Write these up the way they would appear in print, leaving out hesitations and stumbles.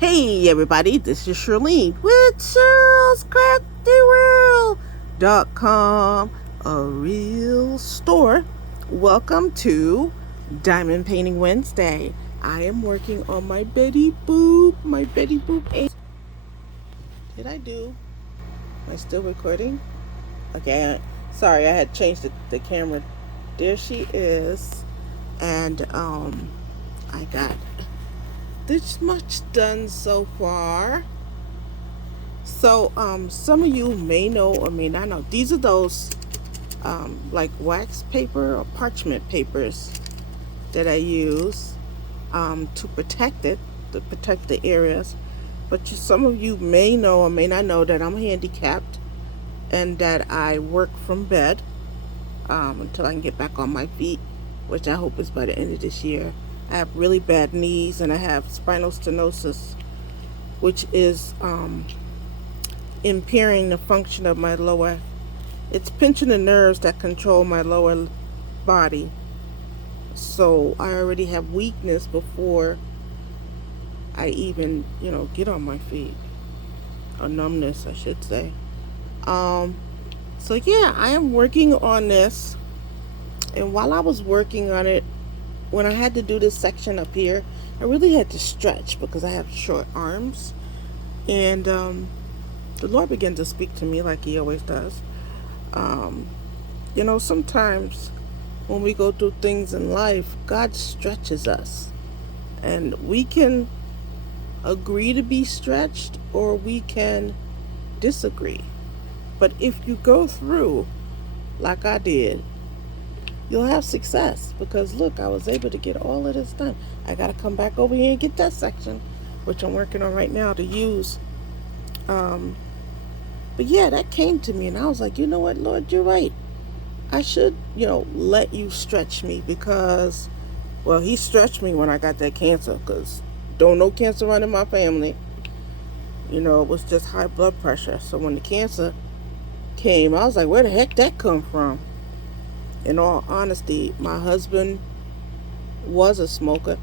Hey everybody, this is Shirlene with Shirlscraftyworld.com, a real store. Welcome to Diamond Painting Wednesday. I am working on my Betty Boop, Did I do? Am I still recording? Okay, sorry, I had changed the camera. There she is. And I got this much done so far. So some of you may know or may not know, these are those like wax paper or parchment papers that I use to protect the areas. But some of you may know or may not know that I'm handicapped and that I work from bed until I can get back on my feet, which I hope is by the end of this year. I have really bad knees and I have spinal stenosis, which is impairing the function of my lower. It's pinching the nerves that control my lower body. So I already have weakness before I even, get on my feet. Or numbness, I should say. So yeah, I am working on this. And while I was working on it, when I had to do this section up here, I really had to stretch because I have short arms. And the Lord began to speak to me like he always does. Sometimes when we go through things in life, God stretches us. And we can agree to be stretched or we can disagree. But if you go through like I did, you'll have success, because look, I was able to get all of this done. I got to come back over here and get that section, which I'm working on right now to use. But yeah, that came to me and I was like, you know what, Lord, you're right. I should, let you stretch me because, well, he stretched me when I got that cancer, because don't no cancer run in my family. It was just high blood pressure. So when the cancer came, I was like, where the heck that come from? In all honesty, my husband was a smoker.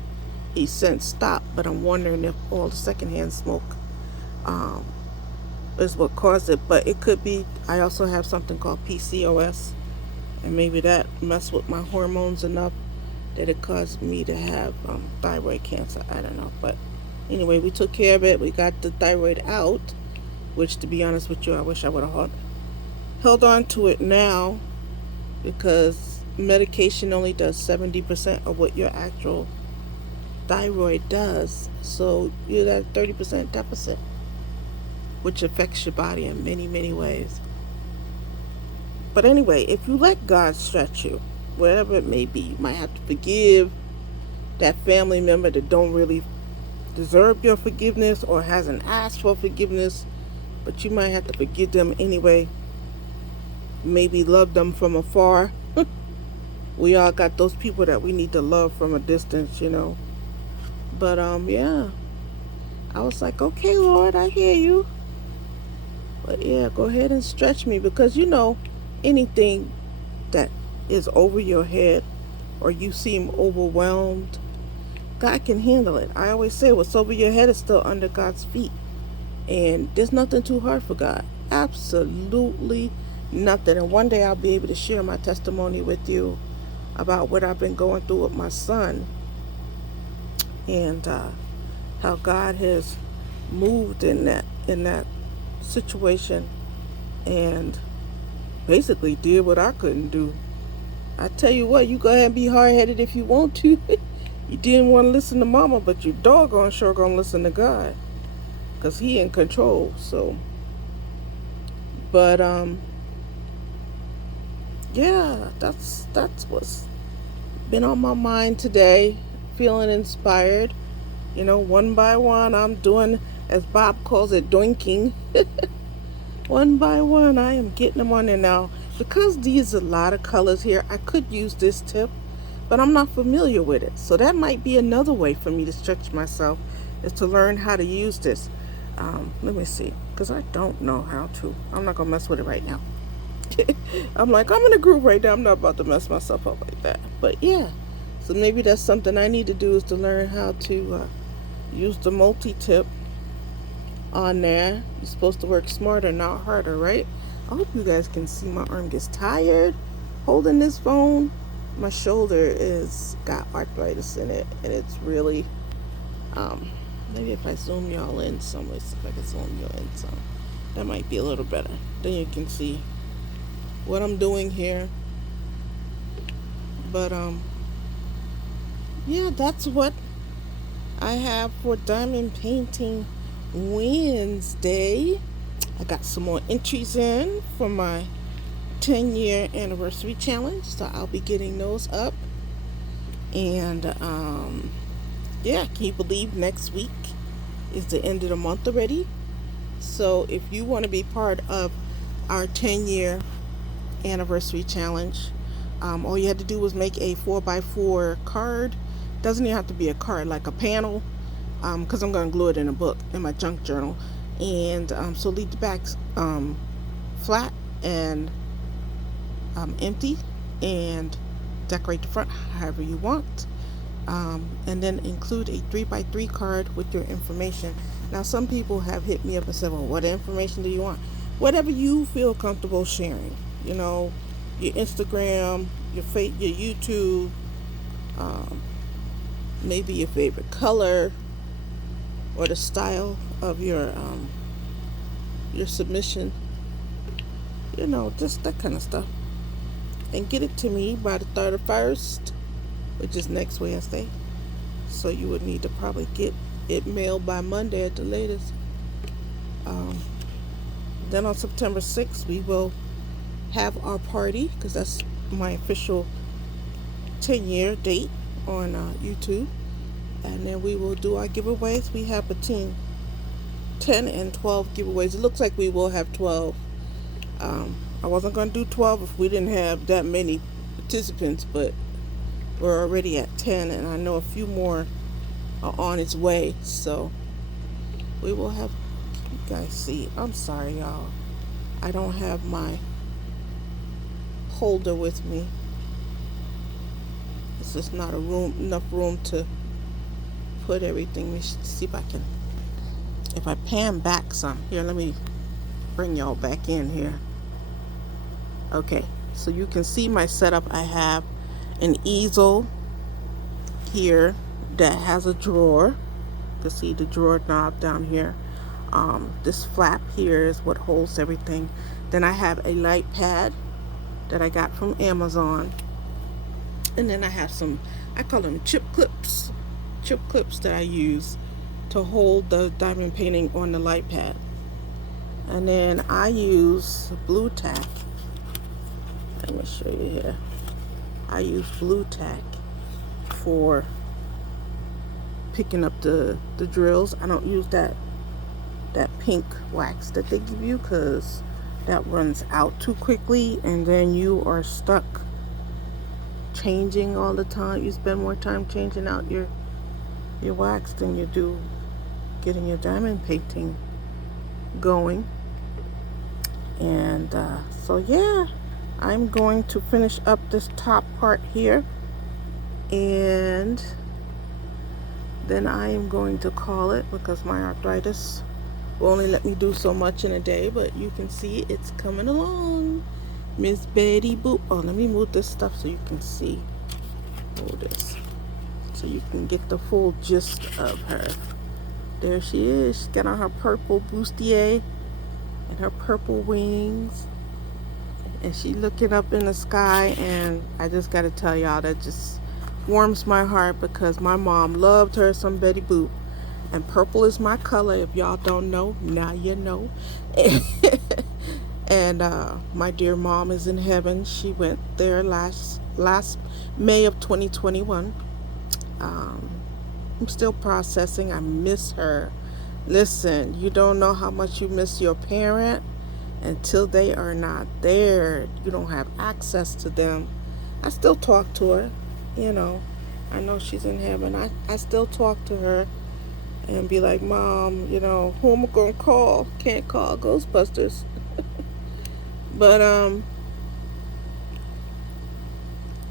He's since stopped, but I'm wondering if all the secondhand smoke is what caused it. But it could be, I also have something called PCOS, and maybe that messed with my hormones enough that it caused me to have thyroid cancer. I don't know. But anyway, we took care of it. We got the thyroid out, which, to be honest with you, I wish I would have held on to it now, because medication only does 70% of what your actual thyroid does. So you're at 30% deficit, which affects your body in many, many ways. But anyway, if you let God stretch you, whatever it may be, you might have to forgive that family member that don't really deserve your forgiveness or hasn't asked for forgiveness, but you might have to forgive them anyway. Maybe love them from afar. We all got those people that we need to love from a distance, But yeah, I was like, okay, Lord, I hear you. But yeah, go ahead and stretch me, because anything that is over your head or you seem overwhelmed, God can handle it. I always say what's over your head is still under God's feet. And there's nothing too hard for God. Absolutely nothing. And one day I'll be able to share my testimony with you about what I've been going through with my son, and how God has moved in that situation and basically did what I couldn't do. I tell you what, you go ahead and be hard-headed if you want to. You didn't want to listen to mama, but you doggone sure gonna listen to God, because he in control. So but yeah, that's what's been on my mind today. Feeling inspired. One by one, I'm doing, as Bob calls it, doinking. One by one, I am getting them on there now. Because these are a lot of colors here, I could use this tip, but I'm not familiar with it. So that might be another way for me to stretch myself, is to learn how to use this. Let me see, because I don't know how to. I'm not going to mess with it right now. I'm in a group right now. I'm not about to mess myself up like that. But yeah, so maybe that's something I need to do, is to learn how to use the multi-tip on there. You're supposed to work smarter, not harder, right? I hope you guys can see my arm gets tired holding this phone. My shoulder is got arthritis in it, and it's really um maybe if I zoom y'all in some, let's see if I can zoom you in some. That might be a little better. Then you can see what I'm doing here. But yeah, that's what I have for Diamond Painting Wednesday. I got some more entries in for my 10-year anniversary challenge, so I'll be getting those up. And yeah, can you believe next week is the end of the month already? So if you want to be part of our 10-year anniversary challenge, all you had to do was make a 4x4 card. Doesn't even have to be a card, like a panel, because I'm going to glue it in a book in my junk journal. And so leave the back flat and empty, and decorate the front however you want. And then include a 3x3 card with your information. Now, some people have hit me up and said, well, what information do you want? Whatever you feel comfortable sharing. You know, your Instagram, your YouTube, maybe your favorite color, or the style of your submission. You know, just that kind of stuff. And get it to me by the 31st, which is next Wednesday. So you would need to probably get it mailed by Monday at the latest. Then on September 6th, we will have our party, because that's my official 10-year date on YouTube. And then we will do our giveaways. We have between 10 and 12 giveaways. It looks like we will have 12. I wasn't going to do 12 if we didn't have that many participants, but we're already at 10, and I know a few more are on its way. So we will have, you guys see, I'm sorry, y'all. I don't have my holder with me. It's just not enough room to put everything. Let me see if I pan back some. Here, let me bring y'all back in here. Okay, so you can see my setup. I have an easel here that has a drawer. You can see the drawer knob down here. This flap here is what holds everything. Then I have a light pad that I got from Amazon. And then I have some, I call them chip clips that I use to hold the diamond painting on the light pad. And then I use blue tack. Let me show you here. I use blue tack for picking up the drills. I don't use that pink wax that they give you, because that runs out too quickly, and then you are stuck changing all the time. You spend more time changing out your wax than you do getting your diamond painting going. And so yeah, I'm going to finish up this top part here, and then I am going to call it, because my arthritis will only let me do so much in a day. But you can see it's coming along. Miss Betty Boop. Oh, let me move this stuff so you can see. Hold this so you can get the full gist of her. There she is. She's got on her purple bustier and her purple wings, and she looking up in the sky. And I just got to tell y'all, that just warms my heart, because my mom loved her some Betty Boop, and purple is my color. If y'all don't know, now you know. And my dear mom is in heaven. She went there last May of 2021. I'm still processing. I miss her. Listen, you don't know how much you miss your parent until they are not there. You don't have access to them. I still talk to her, you know. I know she's in heaven. I still talk to her and be like, Mom, you know, who am I going to call? Can't call Ghostbusters. But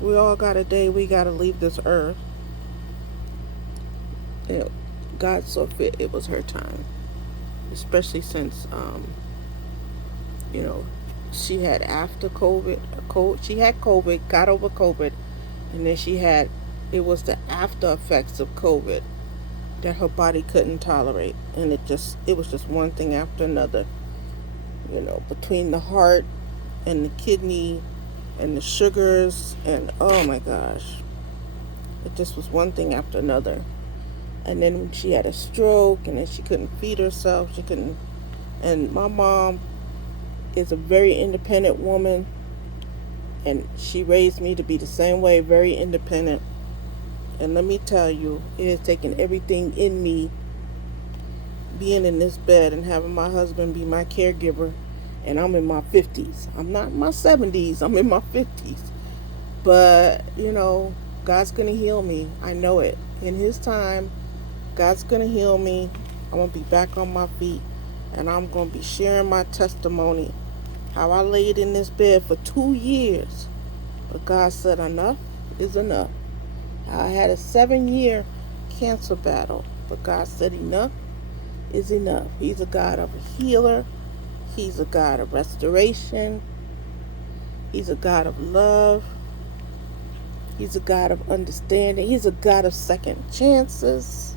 we all got a day we got to leave this earth. You know, God saw fit, it was her time. especially since you know, she had after COVID, she had COVID, got over COVID, and then she had, it was the after effects of COVID that her body couldn't tolerate, and it was just one thing after another, you know, between the heart and the kidney and the sugars, and oh my gosh, it just was one thing after another. And then when she had a stroke, and then she couldn't feed herself, she couldn't. And my mom is a very independent woman, and she raised me to be the same way, very independent. And let me tell you, it has taken everything in me, being in this bed and having my husband be my caregiver. And I'm in my 50s. I'm not in my 70s, I'm in my 50s. But, you know, God's going to heal me. I know it. In His time, God's going to heal me. I'm going to be back on my feet. And I'm going to be sharing my testimony. How I laid in this bed for 2 years. But God said enough is enough. I had a 7-year cancer battle. But God said enough is enough. He's a God of a healer. He's a God of restoration. He's a God of love. He's a God of understanding. He's a God of second chances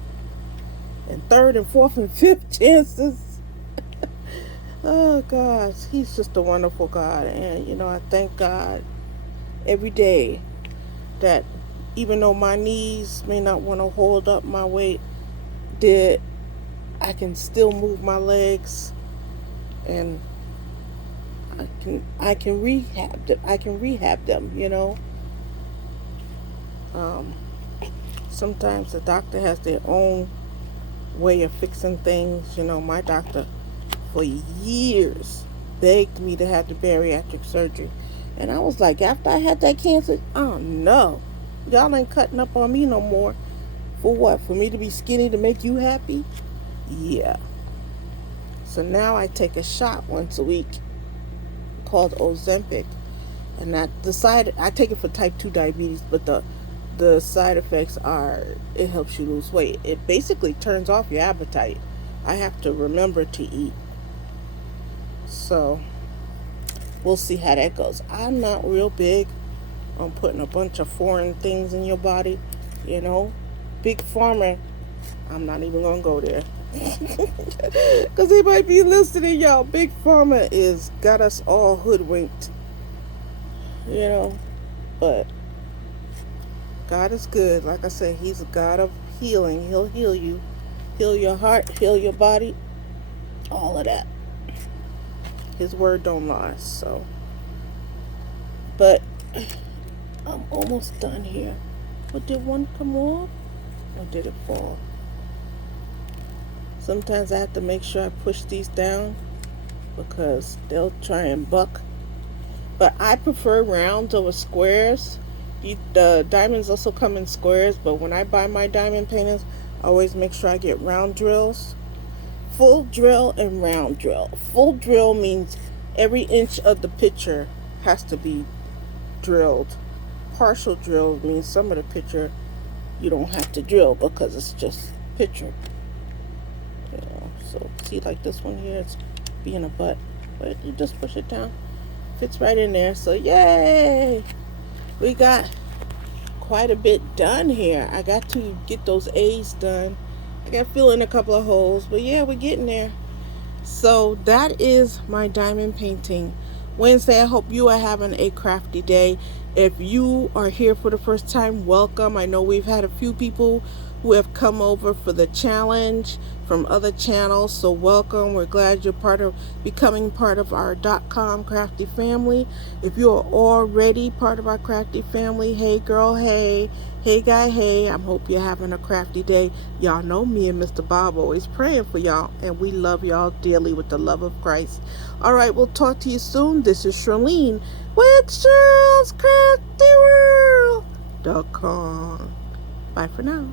and third and fourth and fifth chances. Oh, gosh, He's just a wonderful God. And, you know, I thank God every day that even though my knees may not want to hold up my weight, that I can still move my legs, and I can rehab them. I can rehab them, you know. Um, Sometimes the doctor has their own way of fixing things. You know, my doctor for years begged me to have the bariatric surgery. And I was like, after I had that cancer, oh no, y'all ain't cutting up on me no more. For what? For me to be skinny to make you happy? Yeah. So now I take a shot once a week called Ozempic. And I take it for type 2 diabetes, but the side effects are, it helps you lose weight. It basically turns off your appetite. I have to remember to eat. So we'll see how that goes. I'm not real big on putting a bunch of foreign things in your body, you know. Big Pharma, I'm not even gonna go there. Because they might be listening, y'all. Big Pharma is got us all hoodwinked, you know. But God is good. Like I said, He's a God of healing. He'll heal you, heal your heart, heal your body, all of that. His word don't lie. So, but I'm almost done here. But did one come off, or did it fall? Sometimes I have to make sure I push these down because they'll try and buck. But I prefer rounds over squares. The diamonds also come in squares, but when I buy my diamond paintings, I always make sure I get round drills. Full drill and round drill. Full drill means every inch of the picture has to be drilled. Partial drill means some of the picture you don't have to drill because it's just picture. You know, so see, like this one here, it's being a butt, but you just push it down, fits right in there. So yay, we got quite a bit done here. I got to get those A's done. I got to fill in a couple of holes, but yeah, we're getting there. So that is my diamond painting Wednesday. I hope you are having a crafty day. If you are here for the first time, welcome. I know we've had a few people who have come over for the challenge from other channels, so welcome. We're glad you're becoming part of our .com crafty family. If you are already part of our crafty family, hey girl, hey guy, hey, I hope you're having a crafty day. Y'all know me and Mr. Bob always praying for y'all, and we love y'all dearly with the love of Christ. All right, we'll talk to you soon. This is Shirlene with Shirlscraftyworld.com. Bye for now.